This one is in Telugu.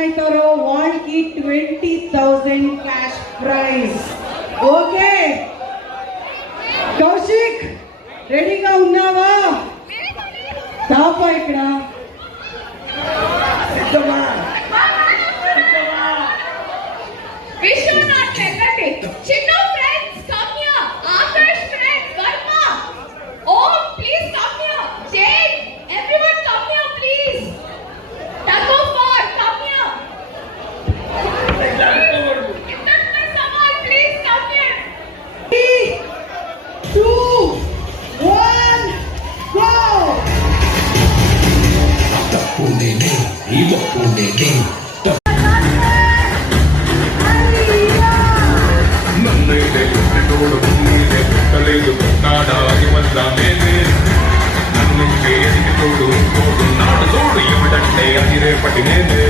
అవుతారో వాళ్ళకి 20,000 క్యాష్ ప్రైజ్. ఓకే కౌశిక్, రెడీగా ఉన్నావా? తాపా ఇక్కడ విశ్వనాథ్ వెళ్ళండి. Chinnu friends come here. Akash friends Varma. Om please come here. Jain everyone come here please. టగో ఫార్ కమ్ హియర్. ఇతనే సవాల్ ప్లీజ్ కమ్ హియర్. 3 2 1 గో. తప్పునేనే ఇవప్పునేనే నన్నైతే పుట్టినోడు నీదే పుట్టలేదు పుట్టాడాది వల్ల నేనే నన్ను ఎదిగి తోడు నాడు తోడు ఏమిటంటే అది రేపటి నేనే